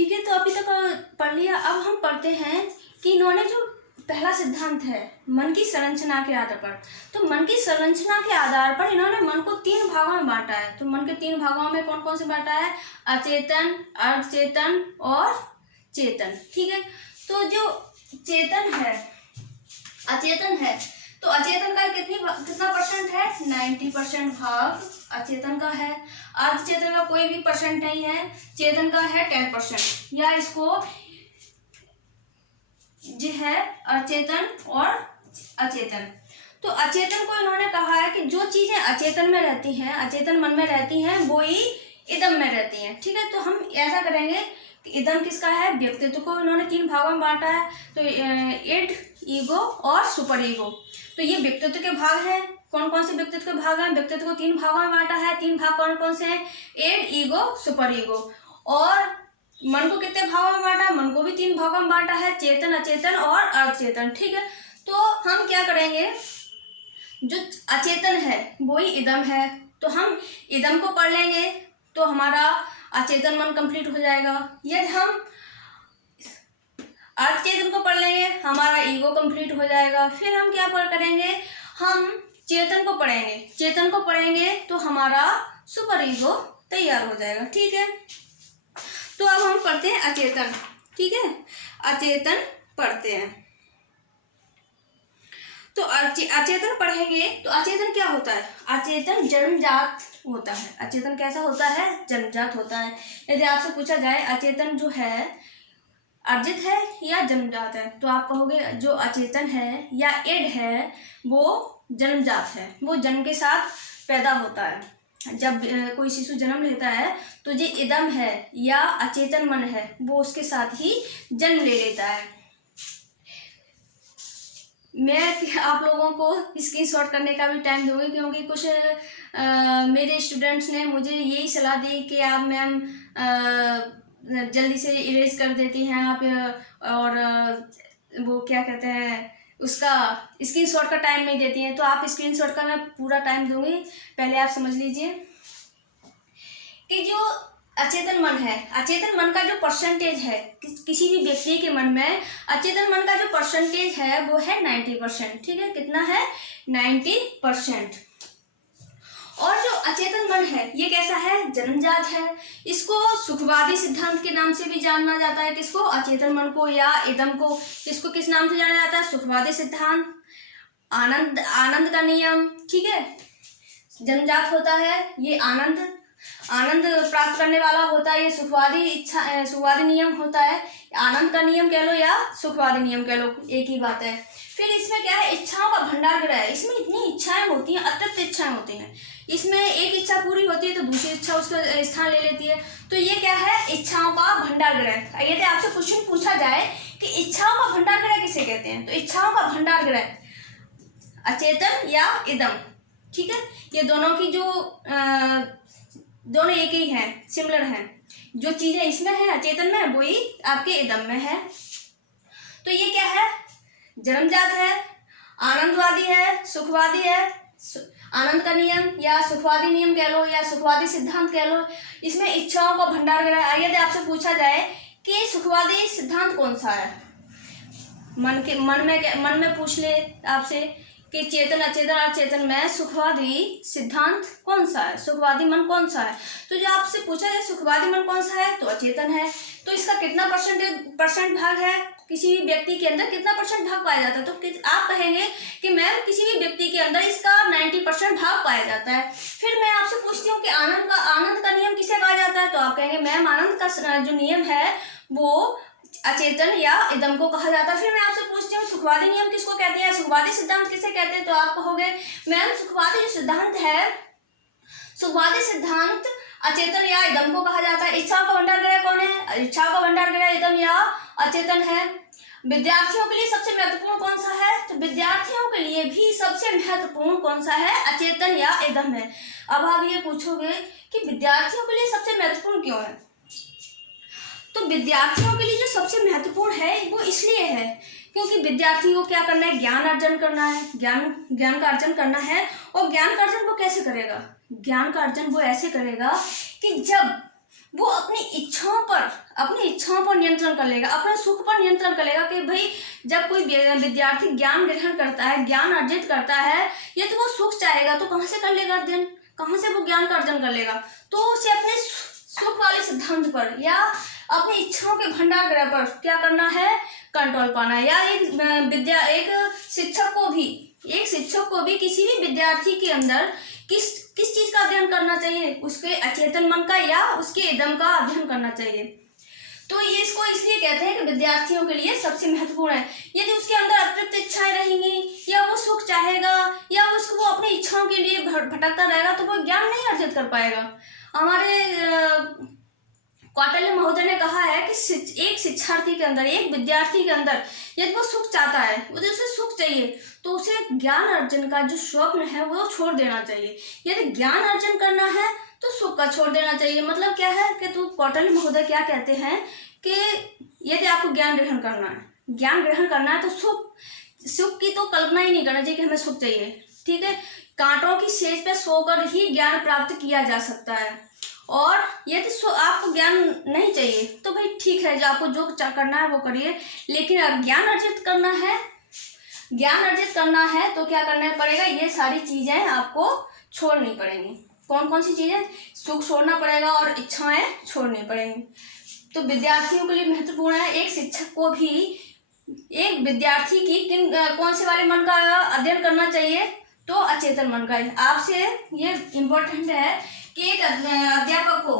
ठीक है, तो अभी तक पढ़ लिया। अब हम पढ़ते हैं कि इन्होंने जो पहला सिद्धांत है मन की संरचना के आधार पर, तो मन की संरचना के आधार पर इन्होंने मन को 3 भागों में बांटा है। तो मन के 3 भागों में कौन कौन से बांटा है? अचेतन, अर्धचेतन और चेतन। ठीक है, तो जो चेतन है, अचेतन है, तो अचेतन का कितना परसेंट है? 90% भाग अचेतन का है। अर्धचेतन का कोई भी परसेंट नहीं है, चेतन का है 10%। या इसको जो है अचेतन और अचेतन। तो अचेतन को इन्होंने कहा है कि जो चीजें अचेतन में रहती हैं, अचेतन मन में रहती हैं, वो ही इदम में रहती हैं। ठीक है, तो हम ऐसा करेंगे कि इदम किसका है? व्यक्तित्व को इन्होंने 3 भागों में बांटा है, तो इड, ईगो और सुपर ईगो। तो ये व्यक्तित्व के भाग हैं। कौन कौन से व्यक्तित्व के भाग हैं? व्यक्तित्व को 3 भागों में बांटा है। 3 भाग कौन कौन से हैं? Id, ego, super ego. और मन को कितने भागों में बांटा? मन को भी 3 भागों में बांटा है, चेतन, अचेतन और अर्धचेतन। ठीक है, तो हम क्या करेंगे, जो अचेतन है वो ही इदम है, तो हम इदम को पढ़ लेंगे तो हमारा अचेतन मन कंप्लीट हो जाएगा। यदि हम अर्धचेतन को पढ़ लेंगे हमारा ईगो कंप्लीट हो जाएगा। फिर हम क्या करेंगे, हम चेतन को पढ़ेंगे। चेतन को पढ़ेंगे तो हमारा सुपर ईगो तैयार हो जाएगा। ठीक है, तो अब हम पढ़ते हैं अचेतन। ठीक है, अचेतन पढ़ते हैं। तो अचेतन पढ़ेंगे तो अचेतन क्या होता है? अचेतन जन्मजात होता है। अचेतन कैसा होता है? जन्मजात होता है। यदि आपसे पूछा जाए अचेतन जो है अर्जित है या जन्मजात है, तो आप कहोगे जो अचेतन है या इड है वो जन्मजात है, वो जन्म के साथ पैदा होता है। जब कोई शिशु जन्म लेता है तो जो इदम है या अचेतन मन है वो उसके साथ ही जन्म ले लेता है। मैं आप लोगों को स्क्रीनशॉट करने का भी टाइम दूंगी, क्योंकि कुछ मेरे स्टूडेंट्स ने मुझे यही सलाह दी कि आप मैम जल्दी से इरेज कर देती हैं आप, और वो क्या कहते हैं उसका स्क्रीनशॉट का टाइम नहीं देती हैं। तो आप स्क्रीनशॉट का मैं पूरा टाइम दूंगी। पहले आप समझ लीजिए कि जो अचेतन मन है, अचेतन मन का जो परसेंटेज है किसी भी व्यक्ति के मन में, अचेतन मन का जो परसेंटेज है वो है 90%। ठीक है, कितना है? 90%। और जो अचेतन मन है ये कैसा है? जन्मजात है। इसको सुखवादी सिद्धांत के नाम से भी जाना जाता है। किसको? अचेतन मन को या इदम को। इसको किस नाम से जाना जाता है? सुखवादी सिद्धांत, आनंद का नियम। ठीक है, जन्मजात होता है ये, आनंद प्राप्त करने वाला होता है ये, सुखवादी नियम होता है। आनंद का नियम कह लो या सुखवादी नियम कह लो, एक ही बात है। फिर इसमें क्या है? इच्छाओं का भंडार ग्रह है। इसमें इतनी इच्छाएं होती हैं, अतिरिक्त इच्छाएं होती हैं। इसमें एक इच्छा पूरी होती है तो दूसरी इच्छा उसका स्थान ले लेती है। तो ये क्या है? इच्छाओं का भंडार ग्रह। यदि आपसे क्वेश्चन पूछा जाए कि इच्छाओं का भंडार ग्रह किसे कहते हैं, तो इच्छाओं का भंडार ग्रह अचेतन या इदम। ठीक है, ये दोनों की जो दोनों एक ही हैं, सिमिलर हैं। जो चीजें इसमें है अचेतन में वही आपके इदम में है। तो ये क्या है? जन्मजात है, आनंदवादी है, सुखवादी है, आनंद का नियम या सुखवादी नियम कह लो या सुखवादी सिद्धांत कह लो। इसमें इच्छाओं का भंडार ग्रह। यदि आपसे पूछा जाए कि सुखवादी सिद्धांत कौन सा है, मन में पूछ ले आपसे कि चेतन, अचेतन और चेतन में सुखवादी सिद्धांत कौन सा है, सुखवादी मन कौन सा है, तो जो आपसे पूछा जाए सुखवादी मन कौन सा है तो अचेतन है। तो इसका कितना परसेंट भाग है? किसी भी व्यक्ति के अंदर कितना परसेंट भाग पाया जाता है? तो आप कहेंगे कि मैम किसी भी व्यक्ति के अंदर इसका 90% भाग पाया जाता है। फिर मैं आपसे पूछती हूँ कि आनंद का नियम किसे कहा जाता है, तो आप कहेंगे मैम आनंद का जो नियम है वो अचेतन या इदम को कहा जाता है। फिर मैं आपसे पूछती हूँ सुखवादी नियम किसको कहते हैं, सुखवादी सिद्धांत किसे कहते हैं, तो आप कहोगे मैम सुखवादी जो सिद्धांत है, सुखवादी सिद्धांत अचेतन या इदम को कहा जाता है। इच्छाओं का भंडार ग्रह कौन है? इच्छाओं का भंडार ग्रह इदम या अचेतन है। विद्यार्थियों के लिए सबसे महत्वपूर्ण कौन सा है, तो विद्यार्थियों के लिए भी सबसे महत्वपूर्ण कौन सा है? अचेतन या इदम है। अब आप ये पूछोगे कि विद्यार्थियों के लिए सबसे महत्वपूर्ण क्यों है, तो विद्यार्थियों के लिए जो सबसे महत्वपूर्ण है वो इसलिए है क्योंकि विद्यार्थी को क्या करना है? ज्ञान अर्जन करना है, ज्ञान का अर्जन करना है। और ज्ञान का अर्जन वो कैसे करेगा? ज्ञान का अर्जन वो ऐसे करेगा कि जब वो अपनी इच्छाओं पर नियंत्रण कर लेगा, अपने सुख पर नियंत्रण कर लेगा। कि भाई जब कोई विद्यार्थी ज्ञान ग्रहण करता है, ज्ञान अर्जित करता है, ये तो वो सुख चाहेगा, तो कहाँ से कर लेगा अध्ययन, कहाँ से वो ज्ञान का अर्जन कर लेगा। तो उसे अपने सुख वाले सिद्धांत पर या अपनी इच्छाओं के भंडार गृह पर क्या करना है, कंट्रोल पाना है। या एक शिक्षक को भी किसी भी विद्यार्थी के अंदर किस चीज का अध्ययन करना चाहिए, उसके अचेतन मन का या उसके इदम का अध्ययन करना चाहिए। तो ये इसको इसलिए कहते हैं कि विद्यार्थियों के लिए सबसे महत्वपूर्ण है। यदि उसके अंदर अतिरिक्त इच्छाएं रहेंगी, या वो सुख चाहेगा, या उसको वो अपनी इच्छाओं के लिए भटकता रहेगा, तो वो ज्ञान नहीं अर्जित कर पाएगा। हमारे कौटिल्य महोदय ने कहा है कि एक शिक्षार्थी के अंदर, एक विद्यार्थी के अंदर यदि वो सुख चाहता है, उसे सुख चाहिए, तो उसे ज्ञान अर्जन का जो स्वप्न है वो छोड़ देना चाहिए। यदि ज्ञान अर्जन करना है तो सुख का छोड़ देना चाहिए। मतलब क्या है कि तो कौटिल्य महोदय क्या कहते हैं कि यदि आपको ज्ञान ग्रहण करना है तो सुख की तो कल्पना ही नहीं करना चाहिए कि हमें सुख चाहिए। ठीक है, कांटों की सेज पे सोकर ही ज्ञान प्राप्त किया जा सकता है। और यदि आपको ज्ञान नहीं चाहिए तो भाई ठीक है, जो आपको जो करना है वो करिए, लेकिन अगर ज्ञान अर्जित करना है तो क्या करना पड़ेगा, ये सारी चीजें आपको छोड़नी पड़ेंगी। कौन कौन सी चीजें, सुख छोड़ना पड़ेगा और इच्छाएं छोड़नी पड़ेंगी। तो विद्यार्थियों के लिए महत्वपूर्ण है, एक शिक्षक को भी एक विद्यार्थी की कौन से वाले मन का अध्ययन करना चाहिए, तो अचेतन मन का। आपसे ये इम्पोर्टेंट है कि एक अध्यापक को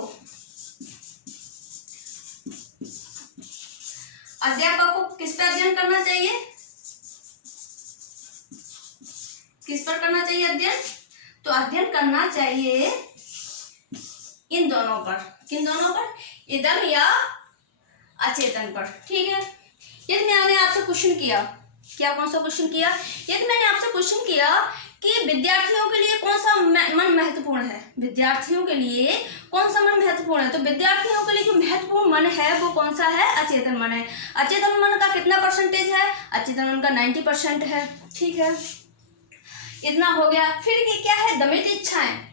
किस पर अध्ययन करना चाहिए, किस पर करना चाहिए अध्ययन, तो अध्ययन करना चाहिए इन दोनों पर। किन दोनों पर, इदम या अचेतन पर। ठीक है, यदि मैंने आपसे क्वेश्चन किया, क्या कौन सा क्वेश्चन किया, यदि मैंने आपसे क्वेश्चन किया कि विद्यार्थियों के लिए कौन सा मन महत्वपूर्ण है, विद्यार्थियों के लिए कौन सा मन महत्वपूर्ण है, तो विद्यार्थियों के लिए जो महत्वपूर्ण मन है वो कौन सा है, अचेतन मन है। अचेतन मन का कितना परसेंटेज है, अचेतन मन का 90% है। ठीक है, इतना हो गया। फिर क्या है, दमित इच्छाएं।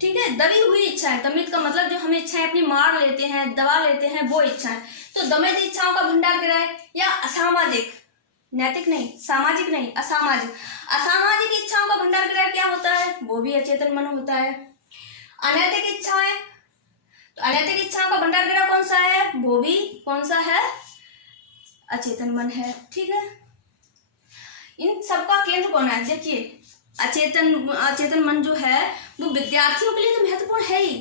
ठीक है, दबी हुई इच्छाएं, दमित का मतलब जो हमें इच्छाएं अपनी मार लेते हैं, दबा लेते हैं, वो इच्छाएं। तो दमित इच्छाओं का भंडार गिराए या असामाजिक, नैतिक नहीं, सामाजिक नहीं, असामाजिक इच्छाओं का भंडार गृह क्या होता है, वो भी अचेतन मन होता है। अनैतिक इच्छाएं, तो अनैतिक इच्छाओं का भंडार गृह कौन सा है, वो भी कौन सा है, अचेतन मन है। ठीक है, इन सबका केंद्र कौन है, देखिए अचेतन मन जो है वो विद्यार्थियों के लिए तो महत्वपूर्ण है ही,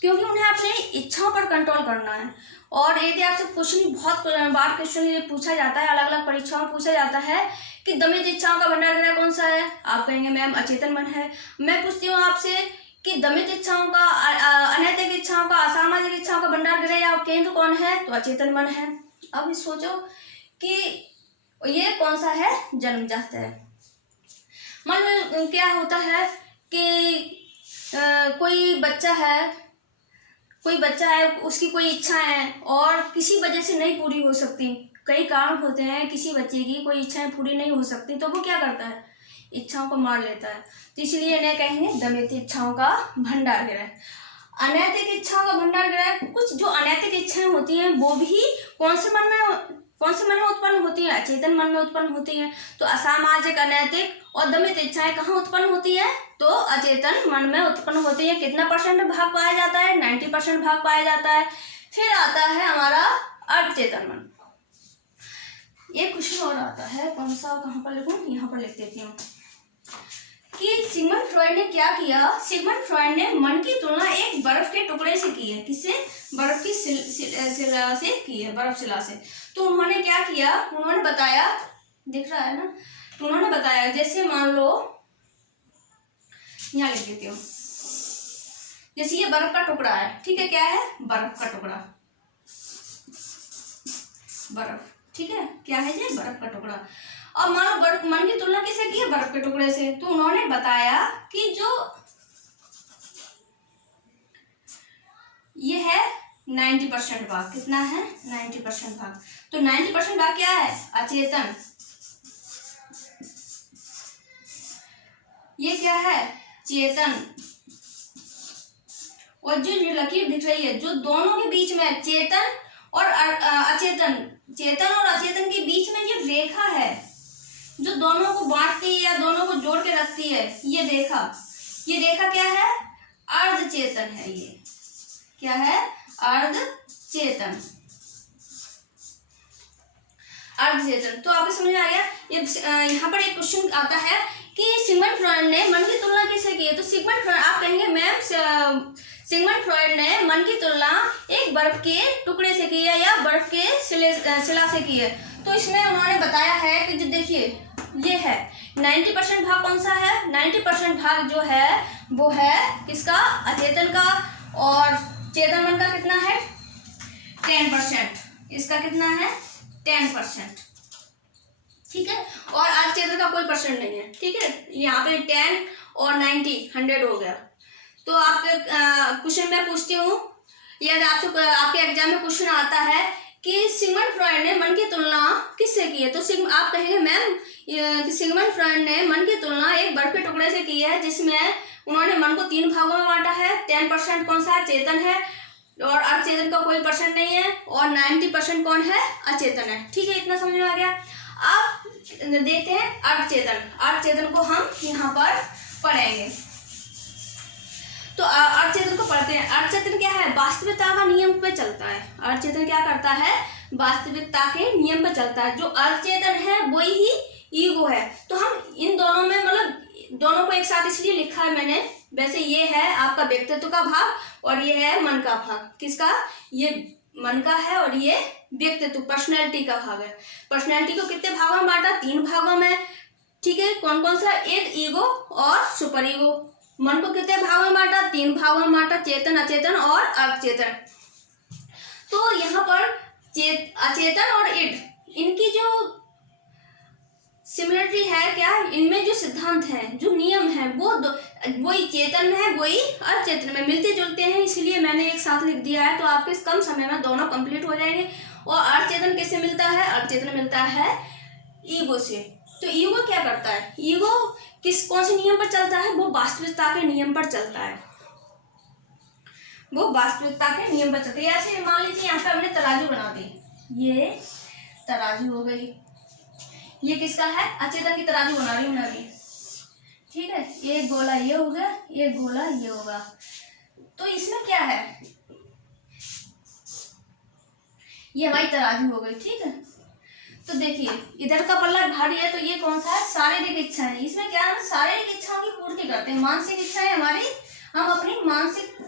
क्योंकि उन्हें अपनी इच्छाओं पर कंट्रोल करना है। और यदि आपसे क्वेश्चन बहुत बार क्वेश्चन ये पूछा जाता है, अलग अलग परीक्षाओं में पूछा जाता है कि दमित इच्छाओं का भंडार गृह कौन सा है, आप कहेंगे मैम अचेतन मन है। मैं पूछती हूँ आपसे कि दमित इच्छाओं का, अनैतिक इच्छाओं का, असामाजिक इच्छाओं का भंडार गृह या केंद्र कौन है, तो अचेतन मन है। अब सोचो कि ये कौन सा है, जन्मजात है। मन में क्या होता है कि कोई बच्चा है, उसकी कोई इच्छा है और किसी वजह से नहीं पूरी हो सकती, कई कारण होते हैं, किसी बच्चे की कोई इच्छाएं पूरी नहीं हो सकती, तो वो क्या करता है, इच्छाओं को मार लेता है। तो इसलिए इन्हें कहेंगे दमित इच्छाओं का भंडार गृह। अनैतिक इच्छाओं का भंडार गृह, कुछ जो अनैतिक इच्छाएं होती हैं वो भी कौन से मन में उत्पन्न होती है, अचेतन मन में उत्पन्न होती है। तो असामाजिक, अनैतिक और दमित इच्छाएं कहाँ उत्पन्न होती है, तो अचेतन मन में उत्पन्न होती है। कितना परसेंट भाग पाया जाता है, 90% भाग पाया जाता है। फिर आता है हमारा अचेतन मन। ये क्वेश्चन और आता है, कौन सा, कहाँ पर लिखूं, यहाँ पर लिख देती हूँ कि सिगमंड फ्रॉइड ने क्या किया। सिगमंड फ्रॉइड ने मन की तुलना एक बर्फ के टुकड़े से की है। किससे, बर्फ की शिला से की है, बर्फ शिला से। तो उन्होंने क्या किया, उन्होंने बताया, दिख रहा है ना, तो उन्होंने बताया जैसे मान लो, यहाँ लिख देती हूँ, जैसे ये बर्फ का टुकड़ा है, ठीक है, क्या है, बर्फ का टुकड़ा, बर्फ, ठीक है, क्या है ये, बर्फ का टुकड़ा। अब मानो मन की तुलना किससे की है, बर्फ के टुकड़े से। तो उन्होंने बताया कि जो ये है 90% भाग, कितना है, 90% भाग। तो 90% भाग क्या है, अचेतन, ये क्या है, चेतन, और जो लकीर दिख रही है जो दोनों के बीच में चेतन और अचेतन, चेतन और अचेतन के बीच में ये रेखा है जो दोनों को बांटती है या दोनों को जोड़ के रखती है, ये रेखा क्या है? अर्ध चेतन है। ये क्या है? अर्ध चेतन। तो आपको समझ में आ गया। यहाँ पर एक क्वेश्चन आता है कि सिगमंड फ्रॉइड ने मन की तुलना किससे की है? तो सिगमंड फ्रॉइड, आप कहेंगे मैम सिगमंड फ्रॉइड ने मन की तुलना एक बर्फ के टुकड़े से की है या बर्फ के शिला से की है। तो इसमें उन्होंने बताया है कि जो देखिए ये है 90% भाग कौन सा है? 90% भाग जो है वो है किसका? अचेतन का। और चेतन मन का कितना है? 10%। इसका कितना है? 10%। ठीक है। और अचेतन का कोई परसेंट नहीं है। ठीक है, यहाँ पे 10 और 90 100 हो गया। तो आपके क्वेश्चन मैं पूछती हूँ, यदि आपके एग्जाम में क्वेश्चन आता है कि सिगमंड फ्रॉइड ने मन की तुलना किससे की है? तो आप कहेंगे मैम कि सिगमंड फ्रॉइड ने मन की तुलना एक बर्फ के टुकड़े से की है जिसमें उन्होंने मन को 3 भागों में बांटा है। 10% कौन सा है? चेतन है, और अचेतन का कोई परसेंट नहीं है, और 90% कौन है? अचेतन है। ठीक है, इतना समझ में आ गया। अब देखते हैं अर्धचेतन को हम यहाँ पर पढ़ेंगे। तो अर्धचेतन को पढ़ते हैं। अर्धचेतन क्या है? वास्तविकता का नियम पे चलता है। अर्धचेतन क्या करता है? वास्तविकता के नियम पे चलता है। जो अर्धचेतन है वही ही ईगो है। तो हम इन दोनों में मतलब दोनों को एक साथ इसलिए लिखा है मैंने। वैसे ये है आपका व्यक्तित्व का भाग और ये है मन का भाग। किसका? ये मन का है और ये व्यक्तित्व पर्सनैलिटी का भाग है। पर्सनैलिटी को कितने भागों में बांटा? 3 भागों में। ठीक है, कौन कौन सा? एक ईगो और सुपर ईगो। मन को कितने भागों में बांटा? 3 भागों में बांटा, चेतन, अचेतन और अचेतन। तो यहाँ पर अचेतन और इड, इनकी जो सिमिलरिटी है क्या? इनमें जो सिद्धांत हैं, जो नियम हैं, वो वही चेतन में है, वही अचेतन में, मिलते जुलते हैं। इसलिए मैंने एक साथ लिख दिया है। तो आपके कम समय में दोनों कंप्लीट हो जाएंगे। और अचेतन किससे मिलता है? अचेतन मिलता है ईगो से। तो ईगो क्या करता है? ईगो कौन से नियम पर चलता है? वो वास्तविकता के नियम पर चलता है। वो वास्तविकता के नियम पर चलता है। ऐसे मान लीजिए यहाँ पे हमने तराजू बना दी, ये तराजू हो गई। ये किसका है? अचेतन की तराजू बना रही हूँ मैं अभी। ठीक है, एक गोला ये हो गया, एक गोला ये होगा। तो इसमें क्या है? ये हमारी तराजू हो गई। ठीक है, तो देखिए इधर का पल्ला भारी है, तो ये कौन सा है? शारीरिक इच्छा है। इसमें क्या है? शारीरिक इच्छाओं की पूर्ति करते हैं। मानसिक इच्छाएं हमारी, हम अपनी मानसिक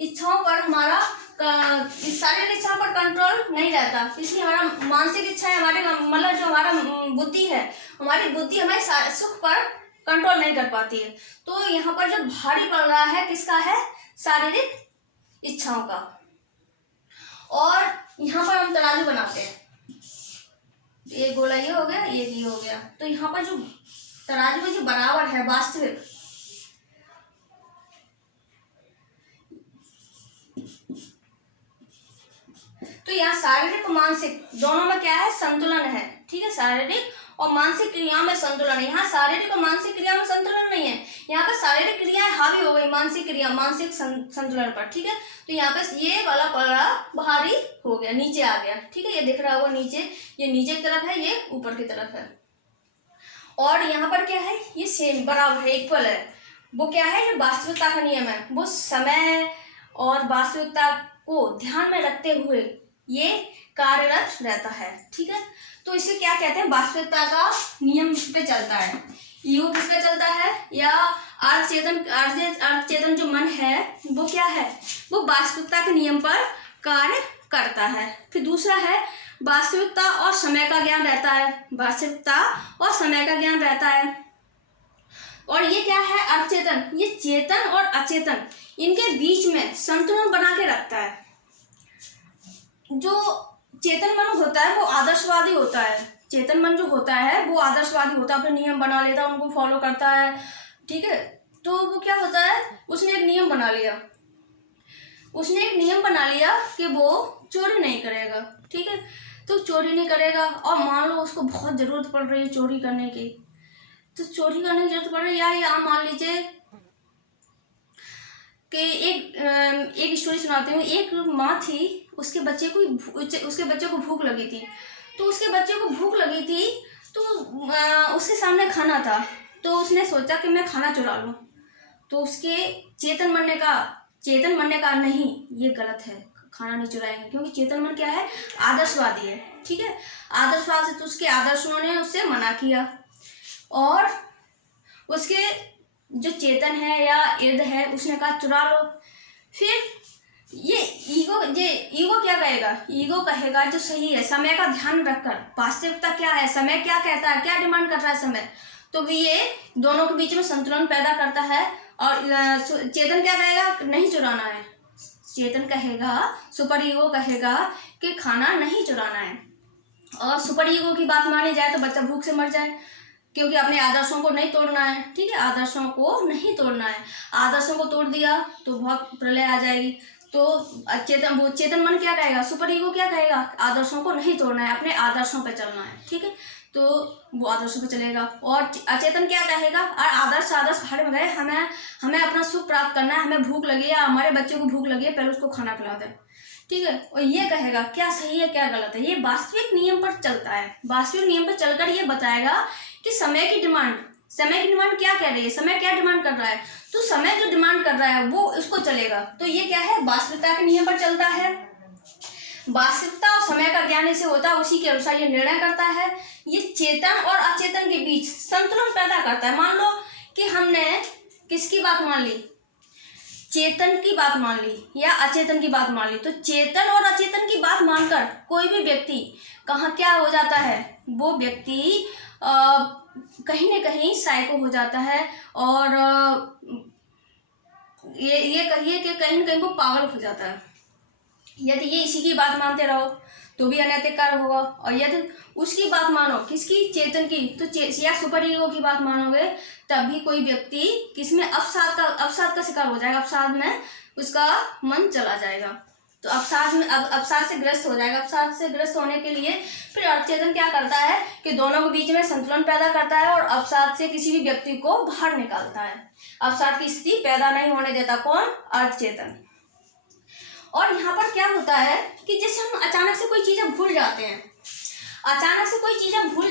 इच्छाओं पर हमारा शारीरिक इच्छाओं पर कंट्रोल नहीं रहता। इसलिए हमारा मानसिक इच्छाएं हमारे मतलब जो हमारा बुद्धि है, हमारी बुद्धि हमारे सुख पर कंट्रोल नहीं कर पाती है। तो यहाँ पर जो भारी पड़ रहा है किसका है? शारीरिक इच्छाओं का। और यहाँ पर हम तराजू बनाते हैं, एक गोला ये हो गया, एक ये हो गया। तो यहाँ पर जो तराजू में जो बराबर है वास्तविक, तो यहाँ शारीरिक और मानसिक दोनों में क्या है? संतुलन है। ठीक है, शारीरिक और मानसिक क्रिया में संतुलन है। यहाँ शारीरिक और मानसिक क्रिया में संतुलन नहीं है। यहाँ पर शारीरिक क्रिया हावी हो गई मानसिक क्रिया, मानसिक संतुलन पर। ठीक है, तो यहाँ पे ये वाला पड़ा भारी हो गया, नीचे आ गया। ठीक है, ये दिख रहा होगा नीचे, ये नीचे की तरफ है, ये ऊपर की तरफ है। और यहाँ पर क्या है? ये सेम बराबर है, इक्वल है। वो क्या है? ये वास्तविकता का नियम है। वो समय और वास्तविकता को ध्यान में रखते हुए ये कार्यरत रहता है। ठीक है, तो इसे क्या कहते हैं? वास्तविकता का नियम पे चलता है। ईगो किस पे चलता है? या अर्धचेतन जो मन है वो क्या है? वो वास्तविकता के नियम पर कार्य करता है। फिर दूसरा है वास्तविकता और समय का ज्ञान रहता है। वास्तविकता और समय का ज्ञान रहता है। और ये क्या है? अर्धचेतन, ये चेतन और अचेतन इनके बीच में संतुलन बना के रखता है। जो चेतन मन होता है वो आदर्शवादी होता है। चेतन मन जो होता है वो आदर्शवादी होता है, अपने नियम बना लेता है, उनको फॉलो करता है। ठीक है, तो वो क्या होता है? उसने एक नियम बना लिया कि वो चोरी नहीं करेगा। ठीक है, तो चोरी नहीं करेगा। और मान लो उसको बहुत जरूरत पड़ रही है चोरी करने की, तो चोरी करने की जरूरत पड़ रही है। या मान लीजिए कि एक स्टोरी सुनाती हूँ। एक माँ थी, उसके बच्चे को भूख लगी थी। तो उसके बच्चे को भूख लगी थी तो उसके सामने खाना था, तो उसने सोचा कि मैं खाना चुरा लूँ। तो उसके चेतन मन ने कहा नहीं, ये गलत है, खाना नहीं चुराएंगे, क्योंकि चेतन मन क्या है, आदर्शवादी है, ठीक है, आदर्शवाद से। तो उसके आदर्शों ने उससे मना किया, और उसके जो चेतन है या इर्द है उसने कहा चुरा लो। फिर ये ईगो क्या कहेगा, ईगो कहेगा जो सही है, समय का ध्यान रखकर, वास्तविकता क्या है, समय क्या कहता है, क्या डिमांड कर रहा है समय, तो भी ये दोनों के बीच में संतुलन पैदा करता है। और चेतन क्या कहेगा, नहीं चुराना है। चेतन कहेगा, सुपर ईगो कहेगा कि खाना नहीं चुराना है। और सुपर ईगो की बात मानी जाए तो बच्चा भूख से मर जाए, क्योंकि अपने आदर्शों को नहीं तोड़ना है, ठीक है, आदर्शों को नहीं तोड़ना है। आदर्शों को तोड़ दिया तो बहुत प्रलय आ जाएगी। तो चेतन मन क्या कहेगा, सुपर ईगो क्या कहेगा, आदर्शों को नहीं तोड़ना है, अपने आदर्शों पे चलना है, ठीक है, तो वो आदर्शों पे चलेगा। और अचेतन क्या कहेगा, आदर्श भाड़ में गए, हमें अपना सुख प्राप्त करना है, हमें भूख लगी है, हमारे बच्चे को भूख लगी है, पहले उसको खाना खिला दे, ठीक है। और ये कहेगा क्या सही है क्या गलत है, ये वास्तविक नियम पर चलता है। वास्तविक नियम पर चलकर ये बताएगा कि समय की डिमांड क्या कह रही है, समय क्या डिमांड कर रहा है, तो समय जो डिमांड कर रहा है वो उसको चलेगा। तो ये क्या है, वास्तविकता के नियम पर चलता है। वास्तविकता और समय का ज्ञान इसे होता है, उसी के अनुसार ये निर्णय करता है। ये चेतन और अचेतन के बीच संतुलन पैदा करता है। मान लो कि हमने किसकी बात मान ली, चेतन की बात मान ली या अचेतन की बात मान ली, तो चेतन और अचेतन की बात मानकर कोई भी व्यक्ति कहाँ क्या हो जाता है, वो व्यक्ति कहीं न कहीं साइको हो जाता है, और ये कहिए कि कहीं न कहीं वो पागल हो जाता है। यदि ये इसी की बात मानते रहो तो भी अनैतिक कार्य होगा, और यदि उसकी बात मानो, किसकी, चेतन की, तो या सुपर ईगो की बात मानोगे, तभी कोई व्यक्ति किसमें अवसाद का शिकार हो जाएगा, अवसाद में उसका मन चला जाएगा, तो अवसाद से ग्रस्त हो जाएगा। अवसाद से ग्रस्त होने के लिए फिर अचेतन क्या करता है कि दोनों के बीच में संतुलन पैदा करता है, और अवसाद से किसी भी व्यक्ति को बाहर निकालता है, अवसाद की स्थिति पैदा नहीं होने देता। कौन, अचेतन। और यहाँ पर क्या होता है कि जैसे हम अचानक से कोई चीज़ें भूल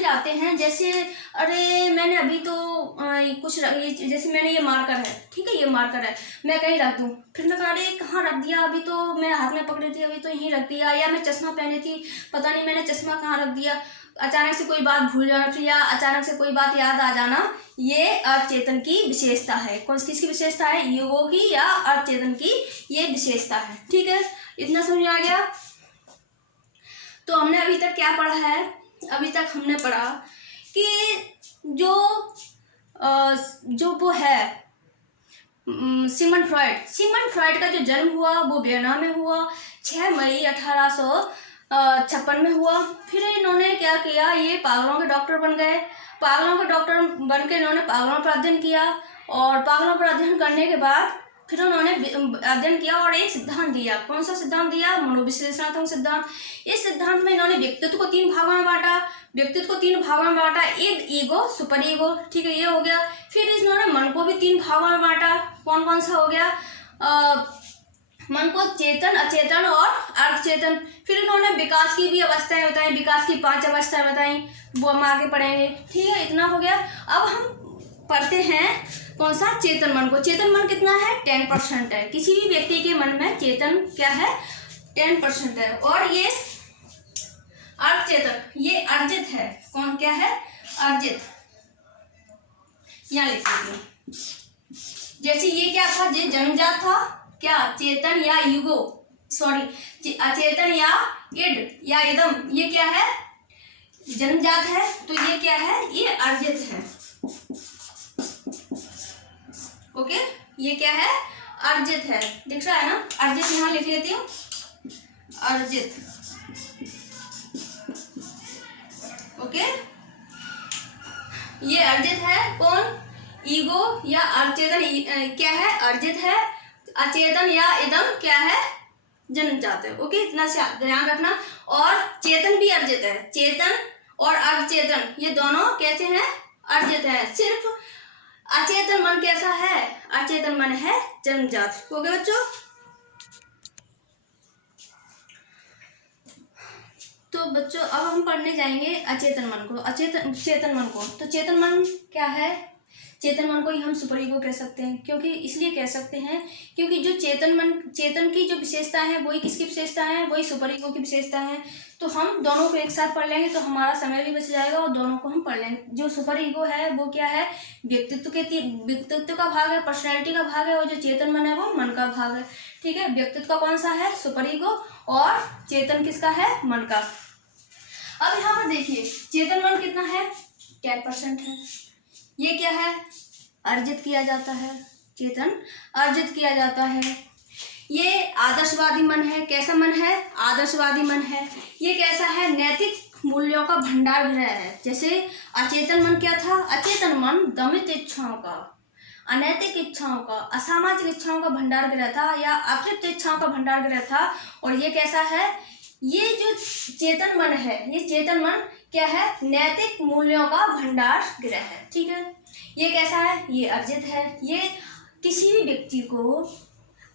जाते हैं, जैसे अरे मैंने अभी तो जैसे मैंने ये मार्कर है, ठीक है, ये मार्कर है, मैं कहीं रख दूँ, फिर मैं अरे कहाँ रख दिया, अभी तो मैं हाथ में पकड़ी थी, अभी तो यहीं रख दिया, या मैं चश्मा पहनी थी, पता नहीं मैंने चश्मा कहाँ रख दिया। अचानक से कोई बात भूल जाना, फिर या अचानक से कोई बात याद आ जाना, ये अचेतन की विशेषता है। किसकी विशेषता है, ईगो की या अचेतन की ये विशेषता है, ठीक है, इतना समझ आ गया। तो हमने अभी तक क्या पढ़ा है, अभी तक हमने पढ़ा कि जो वो है सिगमंड फ्रॉइड का जो जन्म हुआ वो वियना में हुआ, 6 मई 1856 में हुआ। फिर इन्होंने क्या किया, ये पागलों के डॉक्टर बन गए। पागलों के डॉक्टर बन के इन्होंने पागलों पर अध्ययन किया, और पागलों पर अध्ययन करने के बाद फिर उन्होंने अध्ययन किया और एक सिद्धांत दिया। कौन सा सिद्धांत दिया, मनोविश्लेषणात्मक सिद्धांत। इस सिद्धांत में इन्होंने व्यक्तित्व को 3 भागों में बांटा, एक ईगो, सुपर ईगो, ठीक है, ये हो गया। फिर इन्होंने मन को भी 3 भागों में बांटा। कौन कौन सा हो गया, मन को चेतन, अचेतन और अर्धचेतन। फिर इन्होंने विकास की भी अवस्थाएं बताई, विकास की 5 अवस्थाएं बताई, वो हम आगे पढ़ेंगे, ठीक है, इतना हो गया। अब हम पढ़ते हैं कौन सा, चेतन मन को। चेतन मन कितना है, 10% है। किसी भी व्यक्ति के मन में चेतन क्या है, 10% है। और ये अर्धचेतन, ये अर्जित है। कौन, क्या है, अर्जित, यहाँ लिख लीजिए। जैसे ये क्या था, ये जन्मजात था, क्या, चेतन या ईगो, सॉरी, अचेतन या इड या इदम, ये क्या है, जन्मजात है। तो ये क्या है, ये अर्जित है। ओके, ये क्या है, अर्जित है, दिख रहा है ना, अर्जित, यहाँ लिख लेती हूँ, अर्जित, ओके, ये अर्जित है। कौन, ईगो या अचेतन, क्या है, अर्जित है। अचेतन या इदम क्या है, जन्मजात है। ओके, इतना ध्यान रखना। और चेतन भी अर्जित है, चेतन और अर्धचेतन ये दोनों कैसे हैं, अर्जित है। सिर्फ अचेतन मन कैसा है? अचेतन मन है जन्मजात। हो गया बच्चों? तो बच्चों अब हम पढ़ने जाएंगे अचेतन मन को। चेतन मन को। तो चेतन मन क्या है? चेतन मन को ही हम सुपर ईगो कह सकते हैं। क्योंकि इसलिए कह सकते हैं क्योंकि जो चेतन की जो विशेषता है वही किसकी विशेषता है? वही सुपर ईगो की विशेषता है। तो हम दोनों को एक साथ पढ़ लेंगे तो हमारा समय भी बच जाएगा और दोनों को हम पढ़ लेंगे। जो सुपर ईगो है वो क्या है? व्यक्तित्व का भाग है, पर्सनैलिटी का भाग है, और जो चेतन मन है वो मन का भाग है। ठीक है, व्यक्तित्व का कौन सा है? सुपर ईगो, और चेतन किसका है? मन का। अब यहाँ पर देखिए चेतन मन कितना है? 10% है। ये क्या है? अर्जित किया जाता है। चेतन अर्जित किया जाता है। ये आदर्शवादी मन है। कैसा मन है? आदर्शवादी मन है। ये कैसा है? नैतिक मूल्यों का भंडार गृह है। जैसे अचेतन मन क्या था? अचेतन मन दमित इच्छाओं का, अनैतिक इच्छाओं का, असामाजिक इच्छाओं का भंडार गृह था, या अतृप्त इच्छाओं का भंडार गृह था। और ये कैसा है? ये जो चेतन मन है, ये चेतन मन क्या है? नैतिक मूल्यों का भंडार गृह है। ठीक है, ये कैसा है? ये अर्जित है। ये किसी भी व्यक्ति को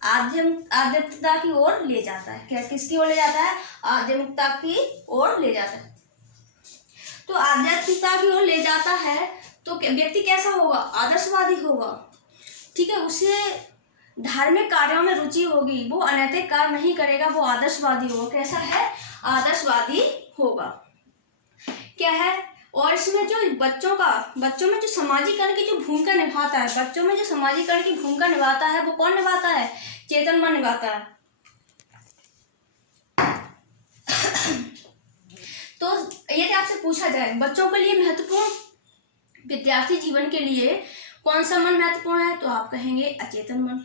आध्यात्मिकता की ओर ले जाता है। क्या किसकी ओर ले जाता है? आध्यात्मिकता की ओर ले जाता है। तो आध्यात्मिकता की ओर ले जाता है तो व्यक्ति कैसा होगा? आदर्शवादी होगा। ठीक है, उसे धार्मिक कार्यों में रुचि होगी, वो अनैतिक कार्य नहीं करेगा, वो आदर्शवादी होगा। कैसा है? आदर्शवादी होगा। क्या है? और इसमें जो बच्चों में जो समाजीकरण की जो भूमिका निभाता है, बच्चों में जो समाजीकरण की भूमिका निभाता है वो कौन निभाता है? चेतन मन निभाता है। तो यदि आपसे पूछा जाए बच्चों के लिए महत्वपूर्ण, विद्यार्थी जीवन के लिए कौन सा मन महत्वपूर्ण है, तो आप कहेंगे अचेतन मन।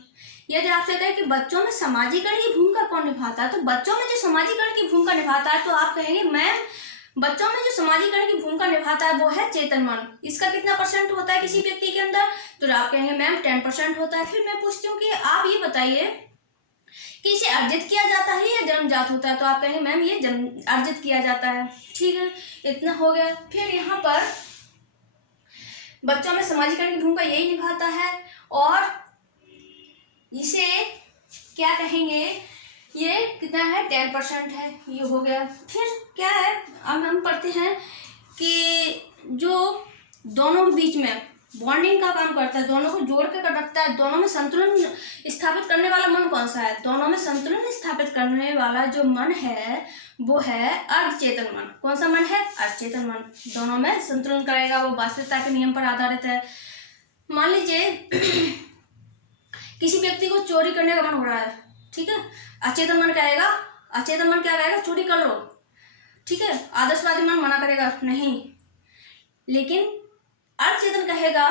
यदि आपसे कहे कि बच्चों में समाजीकरण की भूमिका कौन निभाता है, तो बच्चों में जो समाजीकरण की भूमिका निभाता है तो आप कहेंगे मैम बच्चों में जो समाजीकरण की भूमिका निभाता है वो है चेतन मन। इसका कितना % होता है किसी व्यक्ति के अंदर? तो आप कहेंगे मैम 10% होता है। फिर मैं पूछती हूँ कि आप ये बताइए कि इसे अर्जित किया जाता है या जन्मजात होता है, तो आप कहेंगे मैम ये अर्जित किया जाता है। ठीक है, इतना हो गया। फिर यहाँ पर बच्चों में समाजीकरण की भूमिका यही निभाता है, और इसे क्या कहेंगे? ये कितना है? 10% है। ये हो गया। फिर क्या है? अब हम पढ़ते हैं कि जो दोनों के बीच में बॉन्डिंग का काम करता है, दोनों को जोड़ के रखता है, दोनों में संतुलन स्थापित करने वाला मन कौन सा है? दोनों में संतुलन स्थापित करने वाला जो मन है वो है अर्धचेतन मन। कौन सा मन है? अर्धचेतन मन। दोनों में संतुलन करेगा, वो वास्तविकता के नियम पर आधारित है। मान लीजिए किसी व्यक्ति को चोरी करने का मन हो रहा है। ठीक है, अचेतन मन कहेगा, अचेतन मन क्या कहेगा? चोरी कर लो। ठीक है, आदर्शवादी मन मना करेगा नहीं, लेकिन अर्धचेतन कहेगा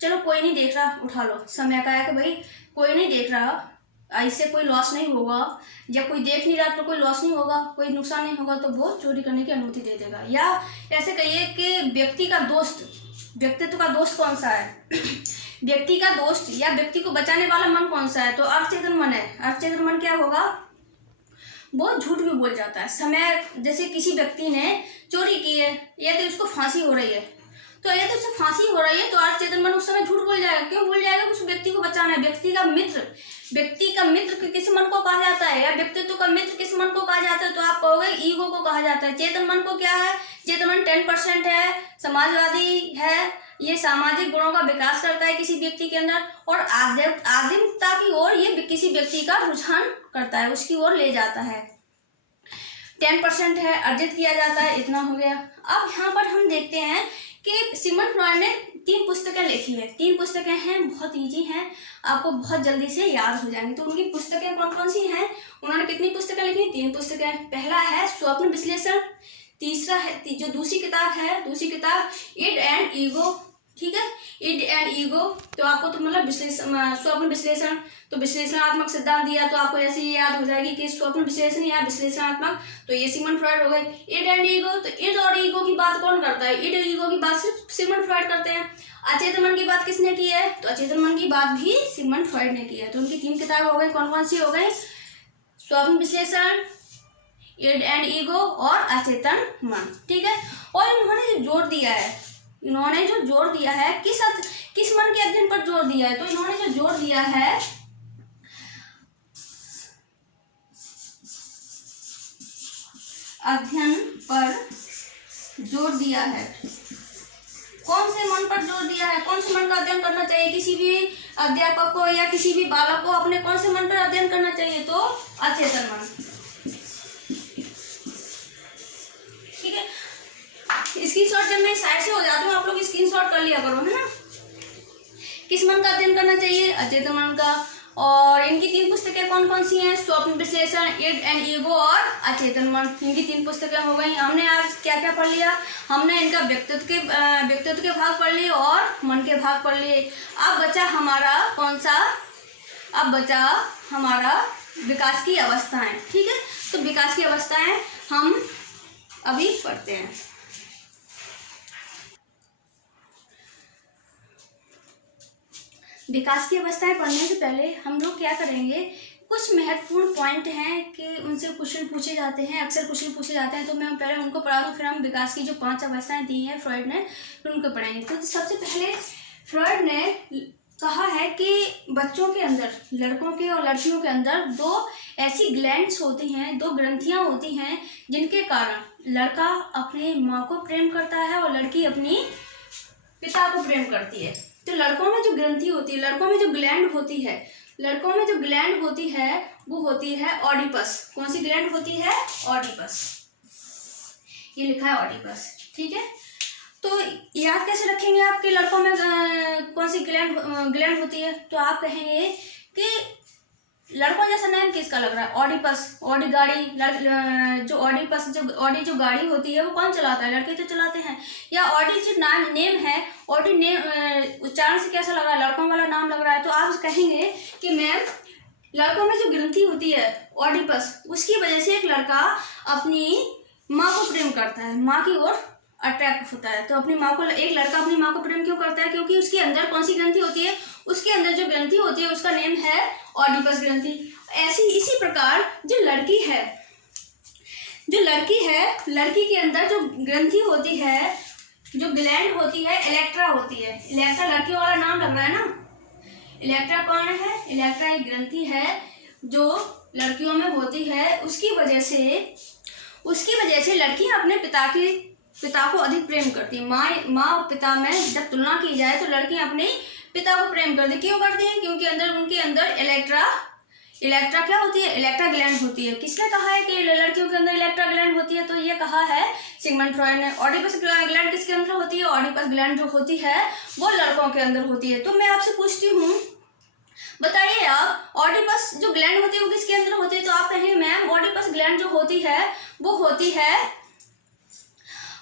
चलो कोई नहीं देख रहा, उठा लो। समय का है कि भाई कोई नहीं देख रहा, इससे कोई लॉस नहीं होगा, जब कोई देख नहीं रहा तो कोई लॉस नहीं होगा, कोई नुकसान नहीं होगा, तो वो चोरी करने की अनुमति दे देगा। या ऐसे कहिए कि व्यक्ति का दोस्त, व्यक्तित्व का दोस्त कौन सा है? व्यक्ति का दोस्त या व्यक्ति को बचाने वाला मन कौन सा है? तो अर्धचेतन मन है। अर्धचेतन मन क्या होगा? वो झूठ भी बोल जाता है। समय जैसे किसी व्यक्ति ने चोरी की है या तो उसको फांसी हो रही है, तो यदि उससे फांसी हो रही है तो अर्धचेतन मन उस समय झूठ बोल जाएगा। क्यों बोल जाएगा? उस व्यक्ति को बचाना है। व्यक्ति का मित्र किस मन को कहा जाता है, या व्यक्तित्व का मित्र किस मन को कहा जाता है? तो आप कहोगे ईगो को कहा जाता है। चेतन मन को क्या है? चेतन मन 10% है, समाजवादी है, ये सामाजिक गुणों का विकास करता है किसी व्यक्ति के अंदर, और आध्यात्मिकता की ओर ये किसी व्यक्ति का रुझान करता है, उसकी ओर ले जाता है। 10% है, अर्जित किया जाता है। इतना हो गया। अब यहाँ पर हम देखते हैं कि सिगमंड फ्रॉइड ने 3 पुस्तकें लिखी है। 3 पुस्तकें हैं, बहुत ईजी हैं, आपको बहुत जल्दी से याद हो जाएंगी। तो उनकी पुस्तकें कौन कौन सी हैं? उन्होंने कितनी पुस्तकें लिखी? 3 पुस्तकें। पहला है स्वप्न विश्लेषण, तीसरा है जो दूसरी किताब इड एंड ईगो। ठीक है, इड एंड ईगो। तो आपको तो मतलब स्वप्न विश्लेषण, तो विश्लेषणात्मक सिद्धांत दिया तो आपको ऐसे ही याद हो जाएगी कि स्वप्न विश्लेषण या विश्लेषणात्मक, तो ये सिगमंड फ्रॉइड हो गए। इड एंड ईगो, तो इड और ईगो की बात कौन करता है? इड और ईगो की बात सिर्फ सिगमंड फ्रॉइड करते हैं। अचेतन मन की बात किसने की है? तो अचेतन मन की बात भी सिगमंड फ्रॉइड ने की है। तो उनकी 3 किताब हो गई। कौन कौन सी हो गई? स्वप्न विश्लेषण, इड एंड ईगो और अचेतन मन। ठीक है, और इन्होंने जो जोर दिया है किस मन के अध्ययन पर जोर दिया है? तो इन्होंने जो जोर दिया है अध्ययन पर जोर दिया है। कौन से मन पर जोर दिया है? कौन से मन का अध्ययन करना चाहिए किसी भी अध्यापक को या किसी भी बालक को? अपने कौन से मन पर अध्ययन करना चाहिए? तो अचेतन मन। ठीक है, स्क्रीनशॉट जब मैं साइड से हो जाती हूँ आप लोग स्क्रीनशॉट कर लिया करो, है ना। किस मन का अध्ययन करना चाहिए? अचेतन मन का। और इनकी 3 पुस्तकें कौन कौन सी हैं? स्वप्न विश्लेषण, इड एंड ईगो और अचेतन मन। इनकी 3 पुस्तकें हो गई। हमने आज क्या क्या पढ़ लिया? हमने इनका व्यक्तित्व के भाग पढ़ लिए और मन के भाग पढ़ लिए। अब बचा हमारा कौन सा? अब बचा हमारा विकास की अवस्थाएं। ठीक है, तो विकास की अवस्थाएं हम अभी पढ़ते हैं। विकास की अवस्थाएं पढ़ने से पहले हम लोग क्या करेंगे, कुछ महत्वपूर्ण पॉइंट हैं कि उनसे क्वेश्चन पूछे जाते हैं, अक्सर क्वेश्चन पूछे जाते हैं, तो मैं पहले उनको पढ़ा दूँ, फिर हम विकास की जो 5 अवस्थाएं दी हैं फ्रॉइड ने, फिर उनको पढ़ाएंगे। तो सबसे पहले फ्रॉइड ने कहा है कि बच्चों के अंदर, लड़कों के और लड़कियों के अंदर 2 ऐसी ग्लैंड्स होती हैं, 2 ग्रंथियाँ होती हैं, जिनके कारण लड़का अपने माँ को प्रेम करता है और लड़की अपनी पिता को प्रेम करती है। तो लड़कों में जो ग्रंथि होती है, लड़कों में जो ग्लैंड होती है, लड़कों में जो ग्लैंड होती है वो होती है ऑडिपस। कौन सी ग्लैंड होती है? ऑडिपस। ये लिखा है ऑडिपस। ठीक है, तो याद कैसे रखेंगे आपके लड़कों में कौन सी ग्लैंड होती है? तो आप कहेंगे कि लड़कों जैसा नाम किसका लग रहा है? ऑडिपस। ऑडी गाड़ी, जो ऑडिपस ऑडी जो गाड़ी होती है वो कौन चलाता है? लड़के तो चलाते हैं। या ऑडी जो नेम है, ऑडी नेम उच्चारण से कैसा लग रहा है? लड़कों वाला नाम लग रहा है। तो आप कहेंगे कि मैम लड़कों में जो ग्रंथि होती है ऑडिपस, उसकी वजह से एक लड़का अपनी माँ को प्रेम करता है, माँ की ओर अट्रैक्ट होता है। तो एक लड़का अपनी माँ को प्रेम क्यों करता है? क्योंकि उसके अंदर कौन सी ग्रंथि होती है? उसके अंदर जो ग्रंथि होती है उसका नेम है ऑडिपस ग्रंथि। इसी प्रकार जो लड़की है, लड़की के अंदर जो ग्रंथि होती है, जो ग्लैंड होती है, इलेक्ट्रा होती है। इलेक्ट्रा लड़कियों वाला नाम लग रहा है ना। इलेक्ट्रा कौन है? इलेक्ट्रा एक ग्रंथि है जो लड़कियों में होती है। उसकी वजह से लड़कियां अपने पिता को अधिक प्रेम करती है। माँ और पिता में जब तुलना की जाए तो लड़कियां अपने पिता को प्रेम करती है। क्यों करती हैं? क्योंकि उनके अंदर इलेक्ट्रा क्या होती है? इलेक्ट्रा ग्लैंड होती है। किसने कहा है कि लड़कियों के अंदर इलेक्ट्रा ग्लैंड होती है? तो ये कहा है सिगमंड फ्रॉइड ने। ऑडिपस ग्लैंड किसके अंदर होती है? ऑडिपस ग्लैंड जो होती है वो लड़कों के अंदर होती है। तो मैं आपसे पूछती हूँ, बताइए आप, ऑडिपस जो ग्लैंड होती है वो किसके अंदर होती है? तो आप कहेंगे मैम ऑडिपस ग्लैंड जो होती है वो होती है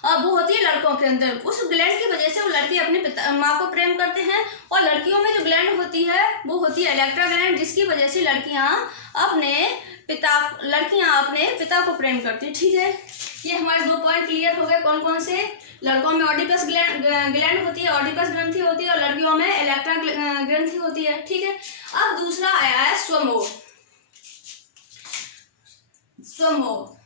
लड़कों के अंदर। उस ग्लैंड की वजह से वो लड़के अपने माँ को प्रेम करते हैं। और लड़कियों में जो ग्लैंड होती है वो होती है इलेक्ट्रा ग्लैंड, जिसकी वजह से लड़कियां अपने पिता को प्रेम करती है। ठीक है, ये हमारे 2 पॉइंट क्लियर हो गए। कौन कौन से? लड़कों में ऑडिपस ग्लैंड होती है, ऑडिपस ग्रंथि होती है, और लड़कियों में इलेक्ट्रा ग्रंथि होती है। ठीक है, अब दूसरा आया है स्वमोह।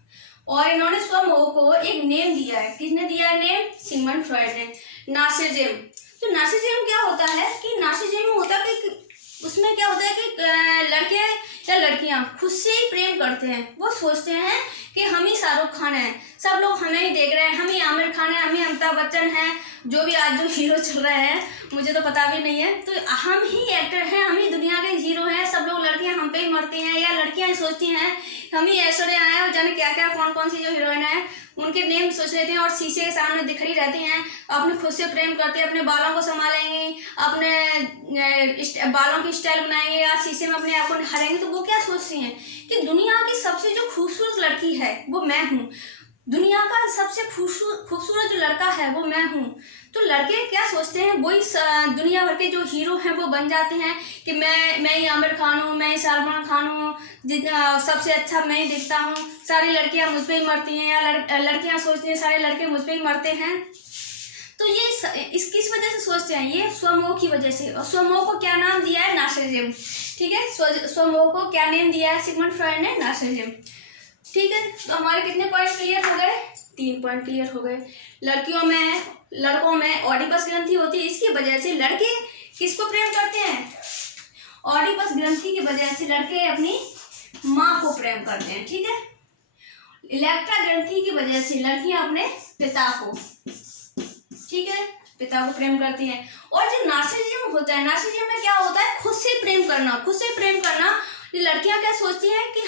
और इन्होंने स्वमोह को एक नेम दिया है। किसने दिया है नेम? सिगमंड फ्रॉइड ने। नार्सिसिज्म। तो नार्सिसिज्म क्या होता है कि नार्सिसिज्म होता है कि उसमें क्या होता है कि लड़के या लड़कियां खुद से ही प्रेम करते हैं। वो सोचते हैं कि हम ही शाहरुख खान हैं, सब लोग हमें ही देख रहे हैं, हम ही आमिर खान हैं, हम ही अमिताभ बच्चन हैं, जो भी आज जो हीरो चल रहे हैं मुझे तो पता भी नहीं है। तो हम ही एक्टर हैं, हम ही दुनिया के हीरो हैं, सब लोग लड़कियां हम पे ही मरती हैं। या लड़कियां सोचती हैं हम ही ऐश्वर्या हैं, और जाने क्या क्या कौन कौन सी जो हीरोइन है उनके नेम सोच लेते हैं और शीशे के सामने दिखड़ी रहती हैं, अपने खुद से प्रेम करते हैं, अपने बालों को संभालेंगे, अपने बालों की स्टाइल बनाएंगे या शीशे में अपने आप को निखारेंगे। तो वो क्या सोचती हैं कि दुनिया की सबसे जो खूबसूरत लड़की है वो मैं हूँ, दुनिया का सबसे खूबसूरत जो लड़का है वो मैं हूँ। तो लड़के क्या सोचते हैं, वही दुनिया भर के जो हीरो हैं वो बन जाते हैं कि मैं ही आमिर खान हूँ, मैं ही सलमान खान हूँ, जितना सबसे अच्छा मैं ही दिखता हूँ, सारी लड़कियाँ मुझ पे ही मरती हैं, या लड़कियाँ सोचती हैं सारे लड़के मुझ पे ही मरते हैं। तो ये किस वजह से सोचते हैं? ये स्वमोह की वजह से। और स्वमोह को क्या नाम दिया है? नार्सिसिज्म। ठीक है, स्वमोह को क्या नेम दिया है सिगमंड फ्रॉइड ने? नार्सिसिज्म। ठीक है, तो हमारे कितने पॉइंट क्लियर हो गए? 3 पॉइंट क्लियर हो गए। लड़कों में ऑडिपस ग्रंथि होती है, इसकी वजह से लड़के किसको प्रेम करते हैं? ऑडिपस ग्रंथि की वजह से लड़के अपनी माँ को प्रेम करते हैं, ठीक है। इलेक्ट्रा ग्रंथि की वजह से लड़कियां अपने पिता को, ठीक है, पिता को प्रेम करती हैं। और जो नार्सिसिज्म होता है, नार्सिसिज्म में क्या होता है? खुद से प्रेम करना, खुद से प्रेम करना। लड़कियां क्या सोचती हैं कि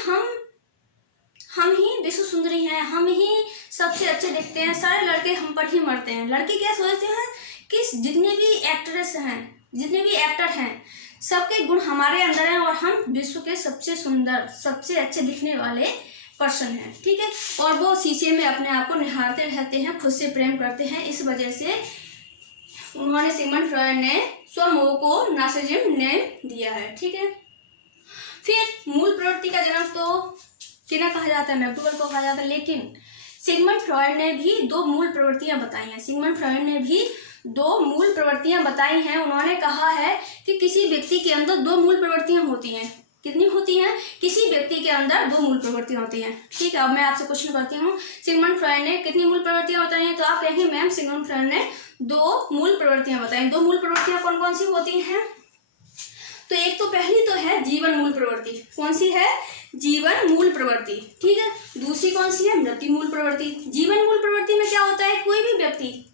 हम ही विश्व सुंदरी हैं, हम ही सबसे अच्छे दिखते हैं, सारे लड़के हम पर ही मरते हैं। लड़के क्या सोचते हैं कि जितने भी एक्ट्रेस हैं, जितने भी एक्टर हैं, सबके गुण हमारे अंदर हैं और हम विश्व के सबसे सुंदर, सबसे अच्छे दिखने वाले पर्सन है, ठीक है। और वो शीशे में अपने आप को निहारते रहते हैं, खुद से प्रेम करते हैं। इस वजह से उन्होंने सिगमंड फ्रॉयड ने स्वमोह को नार्सिसिज्म नेम दिया है, ठीक है। फिर मूल प्रवृत्ति का जन्म तो किन्हें कहा जाता है? मैक्डोवेल को कहा जाता है। लेकिन सिगमंड फ्रॉयड ने भी दो मूल प्रवृत्तियां बताई हैं। सिगमंड फ्रॉयड ने भी दो मूल प्रवृत्तियां बताई हैं। उन्होंने कहा है कि किसी व्यक्ति के अंदर दो मूल प्रवृत्तियां होती हैं। कितनी होती हैं? किसी व्यक्ति के अंदर दो मूल प्रवृत्तियां होती हैं, ठीक है। अब मैं आपसे क्वेश्चन करती हूँ, सिगमंड फ्रॉयड ने कितनी मूल प्रवृत्तियां बताई हैं? तो आप कहेंगे मैम सिगमंड फ्रॉयड ने दो मूल प्रवृत्तियां बताई। दो मूल प्रवृत्तियां कौन कौन सी होती हैं? तो एक तो पहली तो है जीवन मूल प्रवृत्ति। कौन सी है? जीवन मूल प्रवृत्ति, ठीक है। दूसरी कौन सी है? मृत्यु मूल प्रवृत्ति। जीवन मूल प्रवृत्ति में क्या होता है? कोई भी व्यक्ति,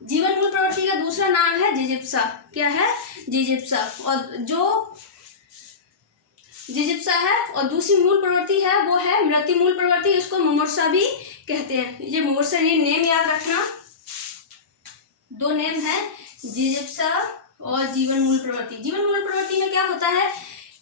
जीवन मूल प्रवृत्ति का दूसरा नाम है जिजिप्सा। क्या है? जिजिप्सा। और जो जिजिप्सा है, और दूसरी मूल प्रवृत्ति है वो है मृत्यु मूल प्रवृत्ति। इसको मुमूर्षा भी कहते हैं। ये मुमूर्षा, ये नेम याद रखना, दो नेम है, जिजिप्सा और जीवन मूल प्रवृत्ति। जीवन मूल प्रवृत्ति में क्या होता है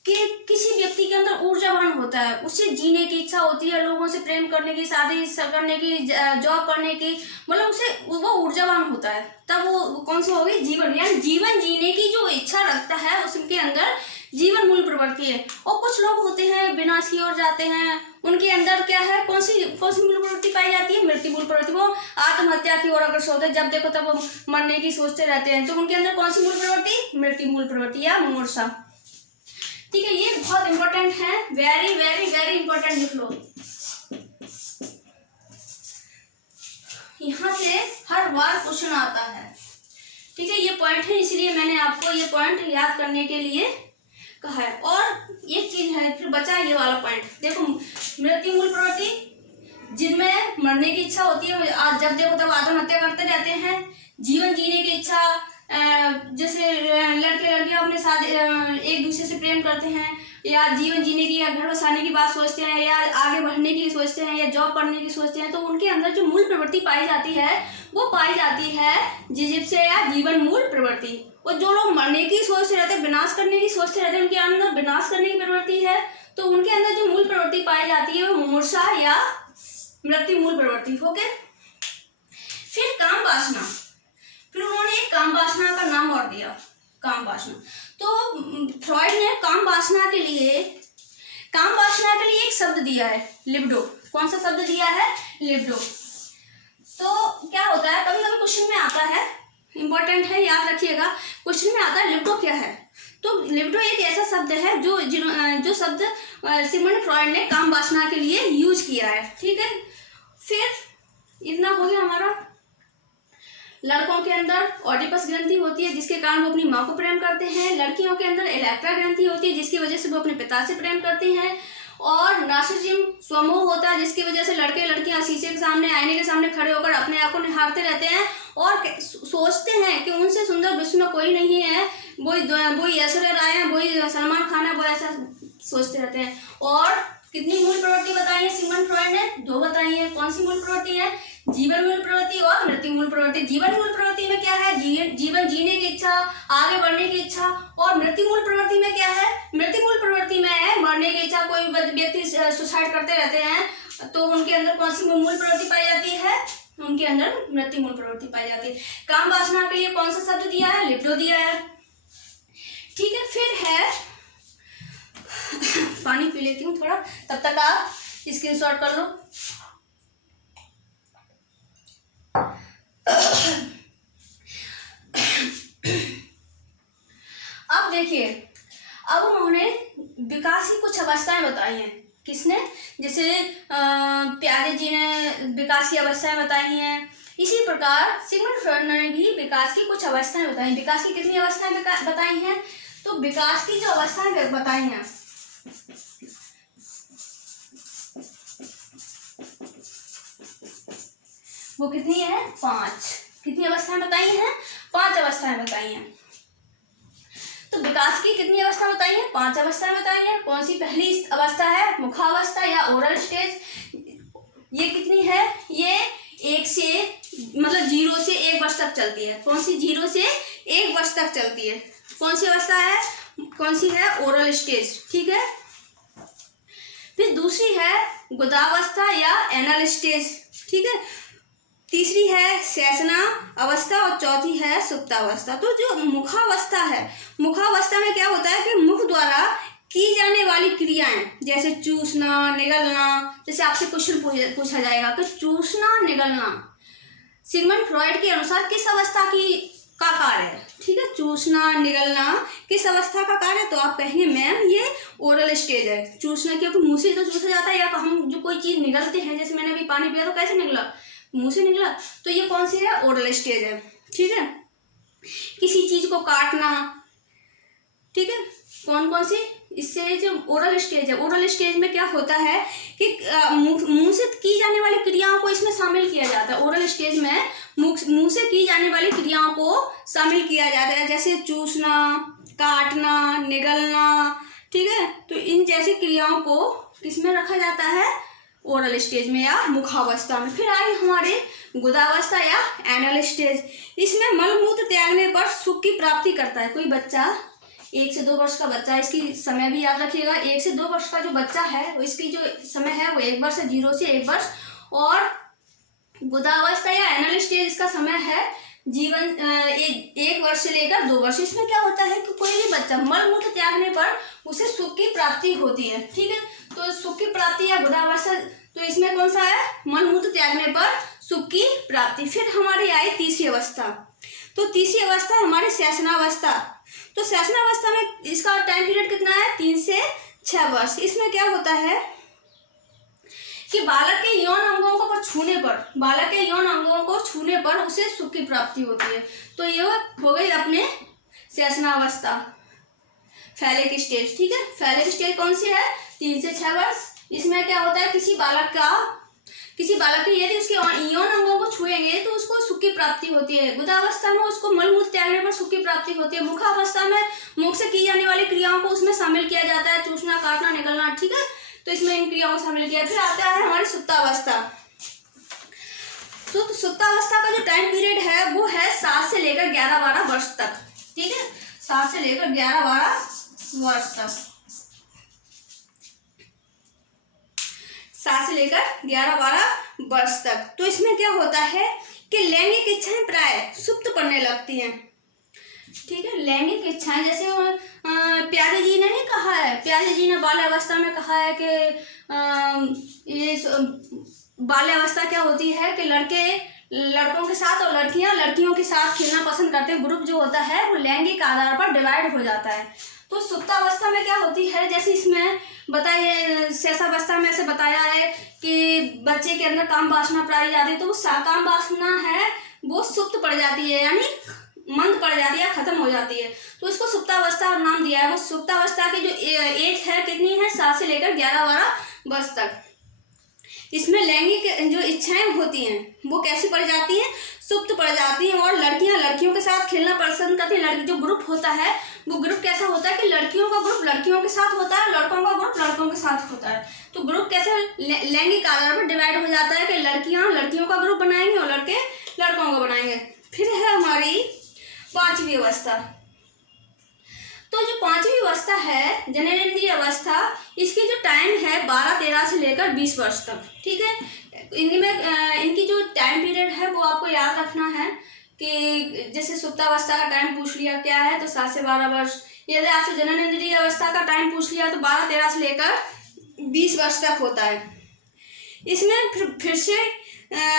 कि किसी व्यक्ति के अंदर ऊर्जावान होता है, उसे जीने की इच्छा होती है, लोगों से प्रेम करने की, शादी करने की, जॉब करने की, मतलब उसे वो ऊर्जावान होता है। तब वो कौन सा होगी? जीवन, यानी जीवन जीने की जो इच्छा रखता है उसके अंदर जीवन मूल प्रवृत्ति है। और कुछ लोग होते हैं विनाश की ओर जाते हैं, उनके अंदर क्या है? कौन सी मूल प्रवृत्ति पाई जाती है? मृत्यु मूल प्रवृत्ति। वो आत्महत्या की ओर अग्रसर होते हैं, जब देखो तब वो मरने की सोचते रहते हैं। तो उनके अंदर कौन सी मूल प्रवृत्ति? मृत्यु मूल प्रवृत्ति या मुमूर्षा, ठीक है। ये बहुत इंपॉर्टेंट है, वेरी वेरी वेरी इंपॉर्टेंट, लिख लो। यहाँ से हर बार क्वेश्चन आता है, ठीक है। ये पॉइंट है, इसलिए मैंने आपको ये पॉइंट याद करने के लिए कहा है। और एक चीज है, फिर बचा ये वाला पॉइंट। देखो, मृत्यु मूल प्रवृत्ति जिनमें मरने की इच्छा होती है, जब देखो तब आत्महत्या करते रहते हैं। जीवन जीने की इच्छा, जैसे लड़के लड़कियां अपने साथ एक दूसरे से प्रेम करते हैं, या जीवन जीने की या घर बसाने की बात सोचते हैं, या आगे बढ़ने की सोचते हैं, या जॉब करने की सोचते हैं। तो उनके अंदर जो मूल प्रवृत्ति पाई जाती है वो पाई जाती है जिजिप्सा या जीवन मूल प्रवृत्ति। और जो लोग मरने की सोचते रहते हैं, विनाश करने की सोचते रहते हैं, उनके अंदर विनाश करने की प्रवृत्ति है। तो उनके अंदर जो मूल प्रवृत्ति पाई जाती है वो मुमूर्षा या मृत्यु मूल प्रवृत्ति। ओके। फिर काम वासना, फिर उन्होंने एक काम वासना का नाम और दिया, काम वासना। तो फ्रॉयड ने काम वासना के लिए एक शब्द दिया है, लिबिडो। कौन सा शब्द दिया है? लिबिडो। तो क्या होता है, कभी कभी क्वेश्चन में आता है, इंपॉर्टेंट है, याद रखिएगा, क्वेश्चन में आता है लिबिडो क्या है। तो लिबिडो एक ऐसा शब्द है जो शब्द सिगमंड फ्रॉयड ने काम वासना के लिए यूज किया है, ठीक है। फिर इतना हो गया हमारा। लड़कों के अंदर ऑडिपस ग्रंथि होती है जिसके कारण वो अपनी माँ को प्रेम करते हैं। लड़कियों के अंदर इलेक्ट्रा ग्रंथि होती है जिसकी वजह से वो अपने पिता से प्रेम करती हैं। और नार्सिसिज्म स्वमोह होता है जिसकी वजह से लड़के लड़कियां शीशे के सामने, आईने के सामने खड़े होकर अपने आप को निहारते रहते हैं और सोचते हैं कि उनसे सुंदर विश्व में कोई नहीं है, वही ऐश्वर्या राय है, वही सलमान खान है, वो ऐसा सोचते रहते हैं। और कितनी मूल प्रवृत्ति बताई है सिगमंड फ्रॉयड ने? दो बताई है। कौन सी मूल प्रवृत्ति है? जीवन मूल प्रवृत्ति और मृत्यु मूल प्रवृत्ति। जीवन मूल प्रवृत्ति में क्या है? जीवन जीने की इच्छा, आगे बढ़ने की इच्छा। और मृत्यु मूल प्रवृत्ति में क्या है? मृत्यु मूल प्रवृत्ति में है मरने की इच्छा। कोई व्यक्ति सुसाइड करते रहते हैं तो उनके अंदर कौन सी मूल प्रवृत्ति पाई जाती है? उनके अंदर मृत्यु मूल प्रवृत्ति पाई जाती है। काम वासना के लिए कौन सा शब्द दिया है? लिबिडो दिया है, ठीक है। फिर है, पानी पी लेती हूँ थोड़ा, तब तक आप स्क्रीनशॉट कर लो। अब देखिए, अब उन्होंने विकास की कुछ अवस्थाएं बताई हैं। किसने? जैसे प्यारे जी ने विकास की अवस्थाएं बताई हैं, इसी प्रकार सिगमंड फ्रॉइड ने भी विकास की कुछ अवस्थाएं बताई। विकास की कितनी अवस्थाएं बताई हैं? तो विकास की जो अवस्थाएं बताई हैं वो कितनी है? 5। कितनी अवस्थाएं बताई हैं? 5 अवस्थाएं बताई हैं। तो विकास की कितनी अवस्था बताई है? 5 अवस्थाएं बताई हैं। कौन सी पहली अवस्था है? मुखावस्था या ओरल स्टेज। ये कितनी है? ये 1 से मतलब 0 से 1 वर्ष तक चलती है। कौन सी? 0 से 1 वर्ष तक चलती है। कौन सी अवस्था है? कौन सी है? Oral stage. ठीक है। फिर दूसरी है गुदावस्था या एनल स्टेज। ठीक है। तीसरी है सेशना अवस्था और चौथी है सुप्तावस्था। तो जो मुखावस्था है, मुखावस्था में क्या होता है कि मुख द्वारा की जाने वाली क्रियाएं जैसे चूसना, निगलना, जैसे आपसे क्वेश्चन पूछा जाएगा कि चूसना, निगलना सिगमंड फ्रॉइड के अनुसार किस अवस्था का कार्य है? ठीक है। चूसना, निगलना किस अवस्था का कार्य है? तो आप कहेंगे मैम ये ओरल स्टेज है। चूसना क्योंकि मुंह से तो चूसा जाता है, या हम जो कोई चीज निगलते हैं, जैसे मैंने अभी पानी पिया तो कैसे निकला? मुंह से निकला। तो ये कौन सी है? ओरल स्टेज है। ठीक है। किसी चीज को काटना, ठीक है, कौन कौन सी? इससे जो ओरल स्टेज है, ओरल स्टेज में क्या होता है कि मुंह से की जाने वाली क्रियाओं को इसमें शामिल किया जाता है। ओरल स्टेज में मुंह से की जाने वाली क्रियाओं को शामिल किया जाता है, जैसे चूसना, काटना, निगलना। ठीक है। तो इन जैसी क्रियाओं को किसमें रखा जाता है? ओरल स्टेज में या मुखावस्था में। फिर आई हमारे गुदावस्था या एनल स्टेज। इसमें मलमूत्र त्यागने पर सुख की प्राप्ति करता है। कोई बच्चा 1 से 2 वर्ष का बच्चा, इसकी समय भी याद रखिएगा। 1 से 2 वर्ष का जो बच्चा है वो इसकी जो समय है वो 1 वर्ष है, 0 से 1 वर्ष। और गुदावस्था या एनल स्टेज इसका समय है जीवन 1 वर्ष से लेकर 2 वर्ष। इसमें क्या होता है कि कोई भी बच्चा मलमूत्र त्यागने पर उसे सुख की प्राप्ति होती है। ठीक है। तो सुख की प्राप्ति या गुदावस्था, तो इसमें कौन सा है? मलमूत्र त्यागने पर सुख की प्राप्ति। फिर हमारी आई तीसरी अवस्था। तो तीसरी अवस्था हमारी सेशनावस्था। तो सेशनावस्था में इसका टाइम पीरियड कितना है? 3 से 6 वर्ष। इसमें क्या होता है कि बालक के यौन अंगों को छूने पर, बालक के यौन अंगों को छूने पर उसे सुख की प्राप्ति होती है। तो ये हो गई अपने सेशनावस्था, फैलिक स्टेज। ठीक है। फैलिक स्टेज कौन सी है? 3 से 6 वर्ष। इसमें क्या होता है, किसी बालक के यदि उसके यौन अंगों को छुएंगे तो उसको सुख की प्राप्ति होती है। गुदावस्था में उसको मलमूत्र त्यागने पर सुख की प्राप्ति होती है। मुखावस्था में मुख से की जाने वाली क्रियाओं को उसमें शामिल किया जाता है, चूसना, काटना, निगलना। ठीक है। तो इसमें इन क्रियाओं को शामिल किया। फिर आता है हमारी सुप्तावस्था। तो सुप्तावस्था का जो टाइम पीरियड है वो है 7 से लेकर 11-12 वर्ष तक। ठीक है। 7 से लेकर 11-12 वर्ष तक। 7 से लेकर 11-12 वर्ष तक। तो इसमें क्या होता है कि लैंगिक इच्छाएं प्राय सुप्त पड़ने लगती हैं। ठीक है। लैंगिक इच्छाएं जैसे प्यारे जी ने नहीं कहा है, प्यारे जी ने बाल्यावस्था में कहा है कि ये बाल्यावस्था क्या होती है कि लड़के लड़कों के साथ और लड़कियां लड़कियों के साथ खेलना पसंद करते हैं। ग्रुप जो होता है वो लैंगिक आधार पर डिवाइड हो जाता है। तो सुप्तावस्था में क्या होती है, जैसे इसमें बताइए शेषावस्था में ऐसे बताया है कि बच्चे के अंदर काम वासना पाई जाती है, तो वो काम वासना है वो सुप्त पड़ जाती है, यानी मंद पड़ जाती है, खत्म हो जाती है। तो इसको सुप्तावस्था नाम दिया है। वो सुप्तावस्था की जो एज है कितनी है? 7 से लेकर 11-12 वर्ष तक। इसमें लैंगिक जो इच्छाएं होती हैं वो कैसी पड़ जाती हैं? सुप्त पड़ जाती हैं। और लड़कियां लड़कियों के साथ खेलना पसंद करती हैं। लड़की जो ग्रुप होता है वो ग्रुप कैसा होता है कि लड़कियों का ग्रुप लड़कियों के साथ होता है, लड़कों का ग्रुप लड़कों के साथ होता है। तो ग्रुप कैसे लैंगिक आधार पर डिवाइड हो जाता है कि लड़कियां लड़कियों का ग्रुप बनाएंगे और लड़के लड़कों का बनाएंगे। फिर है हमारी 5वीं अवस्था। तो जो 5वीं अवस्था है जननेंद्रिय अवस्था, इसकी जो टाइम है 12-13 से लेकर 20 वर्ष तक। ठीक है। इनमें इनकी जो टाइम पीरियड है वो आपको याद रखना है कि जैसे सुप्तावस्था का टाइम पूछ लिया क्या है तो 7 से 12 वर्ष। यदि आपसे जननेंद्रिय अवस्था का टाइम पूछ लिया तो 12-13 से लेकर 20 वर्ष तक होता है। इसमें फिर से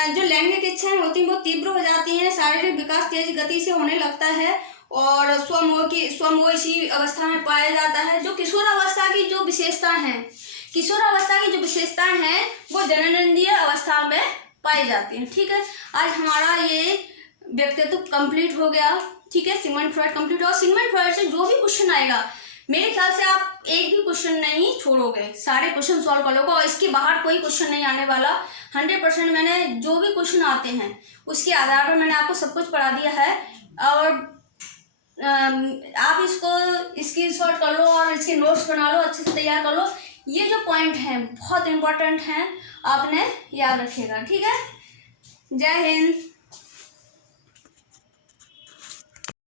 जो लैंगिक इच्छाएं होती हैं वो तीव्र हो जाती हैं, शारीरिक विकास तेज गति से होने लगता है और स्वमोह इसी अवस्था में पाया जाता है। जो किशोरावस्था की जो विशेषताएं हैं, किशोरावस्था की जो विशेषताएं हैं वो जननेंद्रिय अवस्था में पाई जाती हैं। ठीक है, आज हमारा ये व्यक्तित्व कंप्लीट हो गया। ठीक है, सिगमंड फ्रॉइड कंप्लीट। और सिगमंड फ्रॉइड से जो भी क्वेश्चन आएगा, मेरे ख्याल से आप एक भी क्वेश्चन नहीं छोड़ोगे, सारे क्वेश्चन सॉल्व कर लोगे और इसके बाहर कोई क्वेश्चन नहीं आने वाला। 100% मैंने जो भी क्वेश्चन आते हैं उसके आधार पर मैंने आपको सब कुछ पढ़ा दिया है। और आप इसको स्क्रीनशॉट कर लो और इसके नोट्स बना लो, अच्छे से तैयार कर लो। ये जो पॉइंट हैं बहुत इंपॉर्टेंट हैं, आपने याद रखिएगा। ठीक है, जय हिंद।